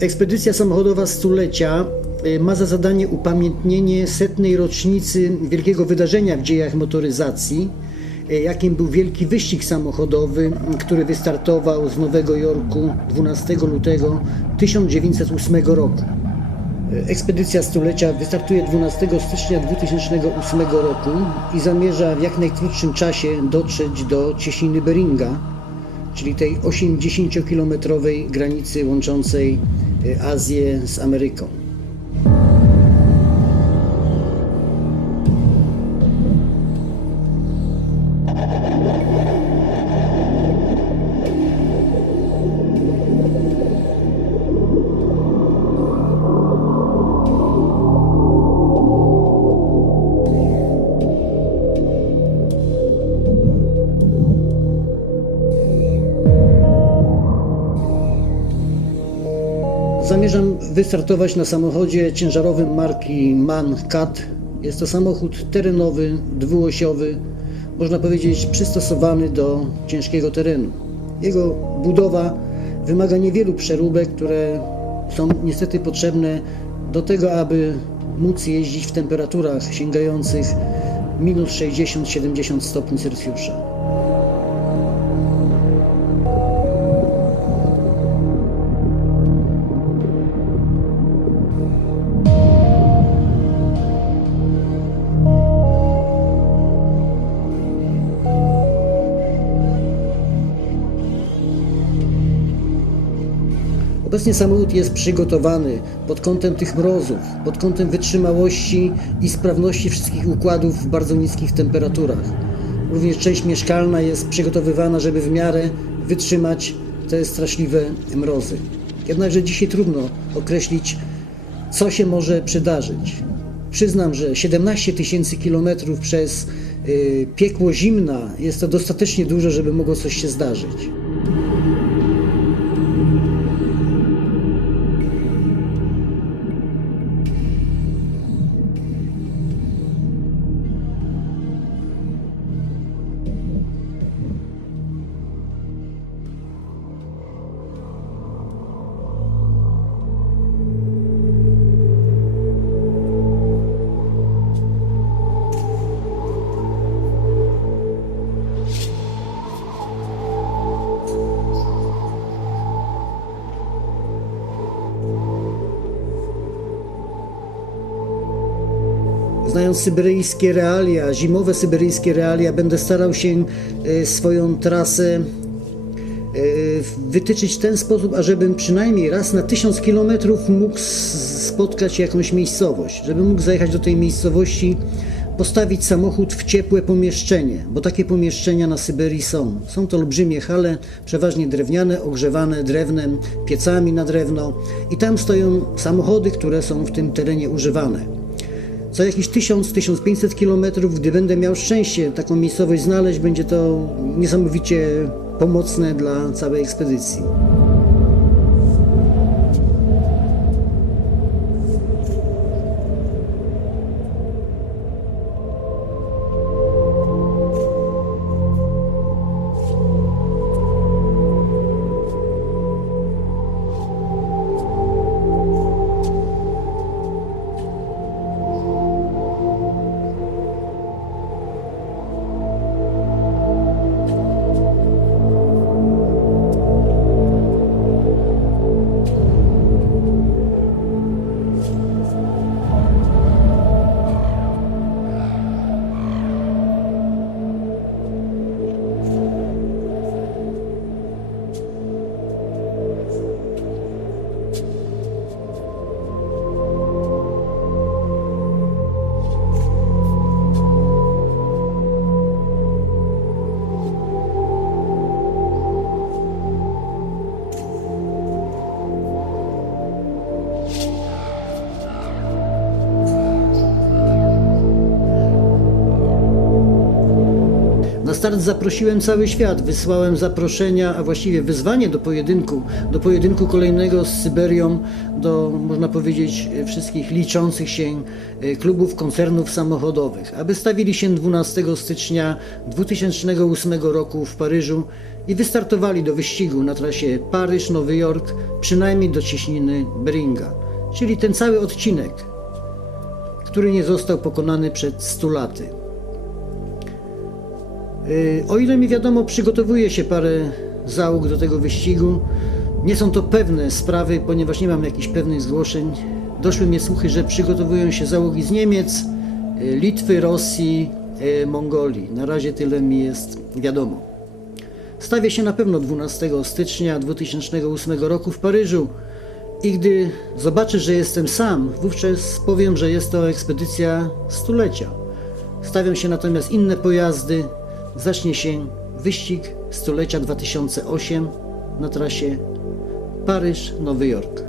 Ekspedycja samochodowa stulecia y, ma za zadanie upamiętnienie setnej rocznicy wielkiego wydarzenia w dziejach motoryzacji, y, jakim był wielki wyścig samochodowy, który wystartował z Nowego Jorku 12 lutego 1908 roku. Ekspedycja stulecia wystartuje 12 stycznia 2008 roku i zamierza w jak najkrótszym czasie dotrzeć do cieśniny Beringa, czyli tej 80-kilometrowej granicy łączącej y, Azję z Ameryką. Zamierzam wystartować na samochodzie ciężarowym marki MAN CAT. Jest to samochód terenowy, dwuosiowy, można powiedzieć przystosowany do ciężkiego terenu. Jego budowa wymaga niewielu przeróbek, które są niestety potrzebne do tego, aby móc jeździć w temperaturach sięgających minus 60-70 stopni Celsjusza. Obecnie samochód jest przygotowany pod kątem tych mrozów, pod kątem wytrzymałości i sprawności wszystkich układów w bardzo niskich temperaturach. Również część mieszkalna jest przygotowywana, żeby w miarę wytrzymać te straszliwe mrozy. Jednakże dzisiaj trudno określić, co się może przydarzyć. Przyznam, że 17 tysięcy kilometrów przez y, piekło zimna jest to dostatecznie dużo, żeby mogło coś się zdarzyć. Znając syberyjskie realia, zimowe syberyjskie realia, będę starał się e, swoją trasę e, wytyczyć w ten sposób, ażebym przynajmniej raz na tysiąc kilometrów mógł spotkać jakąś miejscowość, żebym mógł zajechać do tej miejscowości, postawić samochód w ciepłe pomieszczenie, bo takie pomieszczenia na Syberii są. Są to olbrzymie hale, przeważnie drewniane, ogrzewane drewnem, piecami na drewno i tam stoją samochody, które są w tym terenie używane. Co jakiś 1000-1500 km, gdy będę miał szczęście taką miejscowość znaleźć, będzie to niesamowicie pomocne dla całej ekspedycji. Start zaprosiłem cały świat. Wysłałem zaproszenia, a właściwie wyzwanie do pojedynku, do pojedynku kolejnego z Syberią, do można powiedzieć wszystkich liczących się e, klubów koncernów samochodowych, aby stawili się 12 stycznia 2008 roku w Paryżu i wystartowali do wyścigu na trasie Paryż-Nowy Jork, przynajmniej do cieśniny Beringa, czyli ten cały odcinek, który nie został pokonany przed 100 laty. Y, O ile mi wiadomo, przygotowuje się parę załóg do tego wyścigu. Nie są to pewne sprawy, ponieważ nie mam jakichś pewnych zgłoszeń. Doszły mnie słuchy, że przygotowują się załogi z Niemiec, y, Litwy, Rosji, y, Mongolii. Na razie tyle mi jest wiadomo. Stawię się na pewno 12 stycznia 2008 roku w Paryżu i gdy zobaczę, że jestem sam, wówczas powiem, że jest to ekspedycja stulecia. Stawią się natomiast inne pojazdy. Zacznie się wyścig stulecia 2008 na trasie Paryż-Nowy Jork.